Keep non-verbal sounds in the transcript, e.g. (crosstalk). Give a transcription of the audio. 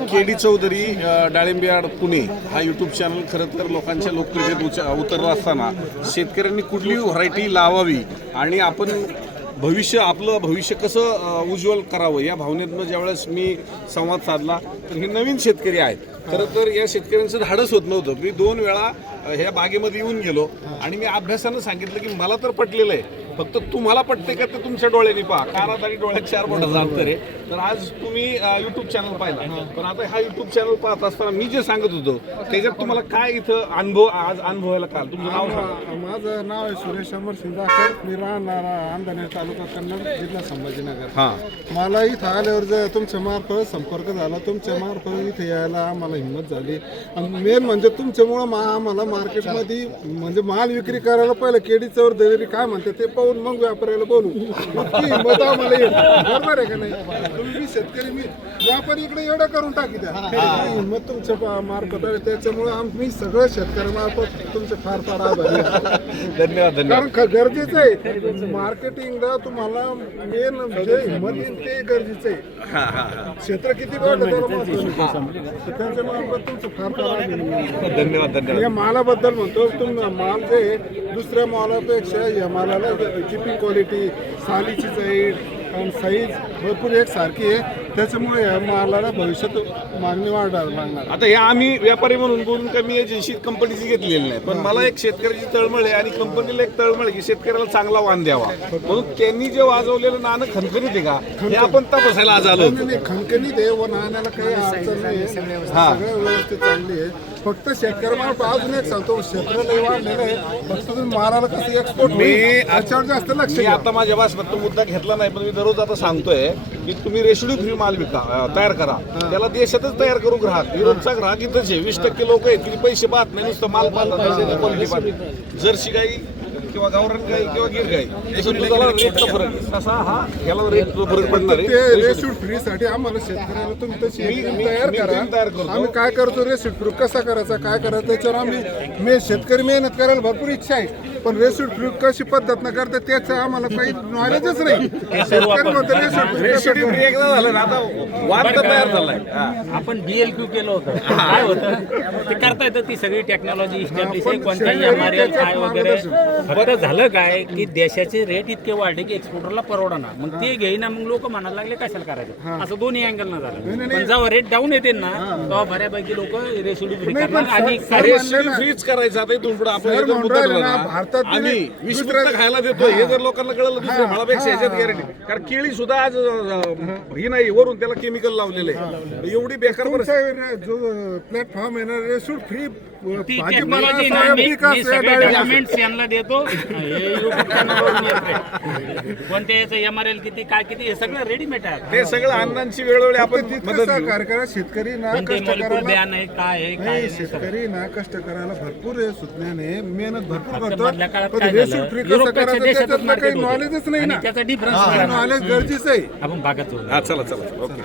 KD Chaudhari डाळिंबियाड Pune हा YouTube channel खरं तर लोकांच्या लोकप्रियतेत उच- उतरला असताना शेतकऱ्यांनी कुठली व्हरायटी लावावी आणि आपण भविष्य आपलं भविष्य कसं उज्ज्वल करावं या भावनेतनं ज्यावेळेस मी संवाद साधला तर हे नवीन शेतकरी आहेत. खरं तर या शेतकऱ्यांचं धाडस होत नव्हतं. मी दोन वेळा ह्या बागेमध्ये येऊन गेलो आणि मी अभ्यासानं सांगितलं की मला तर पटलेलं आहे. फक्त तुम्हाला पटते का ते तुमच्या डोळ्यांनी पहा? कानात आणि डोळ्यात चार बोटाचं अंतर आहे तर आज तुम्ही युट्यूब चॅनल पाहिला. पण आता हा युट्यूब चॅनल पाहत असताना मी जे सांगत होतो त्याच्यात तुम्हाला काय इथं अनुभव आज अनुभवायला काल? तुमचं नाव सांगा. माझं नाव आहे सुरेश अमर सिंधाकर मी राहणार आंधणे तालुका कन्नड जिल्हा संभाजीनगर. हां. मला इथं आल्यावर जर तुमच्या मार्फत संपर्क झाला तुमच्या मार्फत इथे यायला आम्हाला हिंमत झाली. आणि मेन म्हणजे तुमच्यामुळं मा आम्हाला मार्केटमध्ये म्हणजे माल विक्री करायला पहिलं केडी चौर देवेरी काय म्हणते ते पाहून मग व्यापाऱ्याला बोलू. इतकी हिंमत आम्हाला येईल. बरोबर आहे का नाही? तुम्ही मी शेतकरी मी व्यापारी इकडे एवढं करून टाकी द्या. हिंमत तुमच्या मार्फत आहे. त्याच्यामुळे आम्ही सगळं शेतकऱ्यांमार्फत तुमचे फार फार आभारी. धन्यवाद धन्यवाद. कारण गरजेचं आहे. मार्केटिंगला तुम्हाला मेन जे हिंमत येईल ते गरजेचं आहे. क्षेत्र किती. तर त्यांच्या मार्फत तुमचं फार फार. धन्यवाद धन्यवाद. या मालाबद्दल म्हणतो तुम्ही माल जे दुसऱ्या मॉलापेक्षा या मालाला किपिंग क्वालिटी सालीची साईज आणि साईज भरपूर एक सारखी आहे. त्याच्यामुळे या मालाला भविष्यात मागणी वाढायला लागणार आता हे आम्ही व्यापारी म्हणून बोलून का मी एजन्सी कंपनीची घेतलेली नाही पण मला एक शेतकऱ्याची तळमळ आहे आणि कंपनीला एक तळमळ आहे की शेतकऱ्याला चांगला वाण द्यावा. म्हणून त्यांनी जे वाजवलेलं नाणं खणखणीत आहे का? हे आपण तपासायला आज आलो नाही, नाही, खणखणीत आहे व नाण्याला काही अडचण नाही. सगळं व्यवस्थित चांगली आहे. फक्त शेतकऱ्याला अजून एक सांगतो क्षेत्र लय वाढलेलं आहे. फक्त तुम्ही मालाला कसं एक्सपोर्ट मी याच्यावर जास्त लक्ष मी द्या. आता माझ्या भाषणात तो मुद्दा घेतला नाही पण मी दररोज आता सांगतोय की तुम्ही रेशोडी फ्री माल विका तयार करा. त्याला देशातच तयार करू ग्राहक. युरोपचा ग्राहक इथंच आहे. वीस टक्के लोक आहेत की पैसे पाहत नाही नुसतं माल पाहतात. जर्सी गाई किंवा गावरान गाई किंवा गिर गाई रेटचा फरक तसा हा याला रेटचा फरक पडणार आहे. फ्री साठी आम्हाला शेतकऱ्याला तुम्ही तशी तयार करा. तयार करतो. आम्ही काय करतो? रेसिड फ्री कसा करायचा काय करायचं? त्याच्यावर आम्ही मे शेतकरी मेहनत करायला भरपूर इच्छा आहे. पण रेसिड फ्री कशी पद्धत न करता त्याचं आम्हाला काही नॉलेजच नाही. शेतकरी म्हणतो रेसिड फ्री रेशोडी फ्री एकदा झालं ना आता वाद तर तयार झालाय. हा. आपण डीएलक्यू केलं होतं. काय होतं? ते करता येतं ती सगळी टेक्नॉलॉजी इस्टॅब्लिश आहे कोणताही त्याच्यात काय वगैरे. मार्गदर्शन. फक्त झालं काय की देशाचे रेट इतके वाढले की एक्सपोर्टरला परवडणार मग ते घेईना मग लोक म्हणायला लागले कशाला करायचं? असं दोन्ही अँगल न झालं. पण जेव्हा रेट डाऊन येते ना तेव्हा बऱ्यापैकी लोक रेसिडी फ्री नाही, करणार. आणि सर- करायचं आता इथून पुढे आपण सर जर म्हणून मुद्दा राहिले ठरवला ना, ना, भारतात आम्ही विष दुसऱ्या- मुक्त खायला देतो हे जर लोकांना कळलं दुसऱ्या फळापेक्षा ह्याच्यात गॅरंटी कारण केळी सुद्धा आज ही नाही वरून त्याला केमिकल लावलेलं आहे. एवढी बेकार जो प्लॅटफॉर्म आहे ना ना मी मी सगळे. डॉक्युमेंट्स यांना देतो. (laughs) हे याचं एम आर एल किती काय किती हे सगळं रेडीमेड आहे. ते सगळं अण्णांची वेळोवेळी आपण तितकं घेऊ. शेतकरी ना कोणते आहे काय आहे काय नाही नाही शेतकरी ना कष्ट करायला भरपूर आहे सुज्ञाने मेहनत भरपूर करतो. मधल्या काळात पण काय रेसिड झालं? फ्री कसं युरोपच्या करायचं देशातच त्याच्यातलं काही नॉलेजच नाही आणि ना. त्याचा डिफरन्स नॉलेज गरजेचं आहे. हा चला चला. ओके.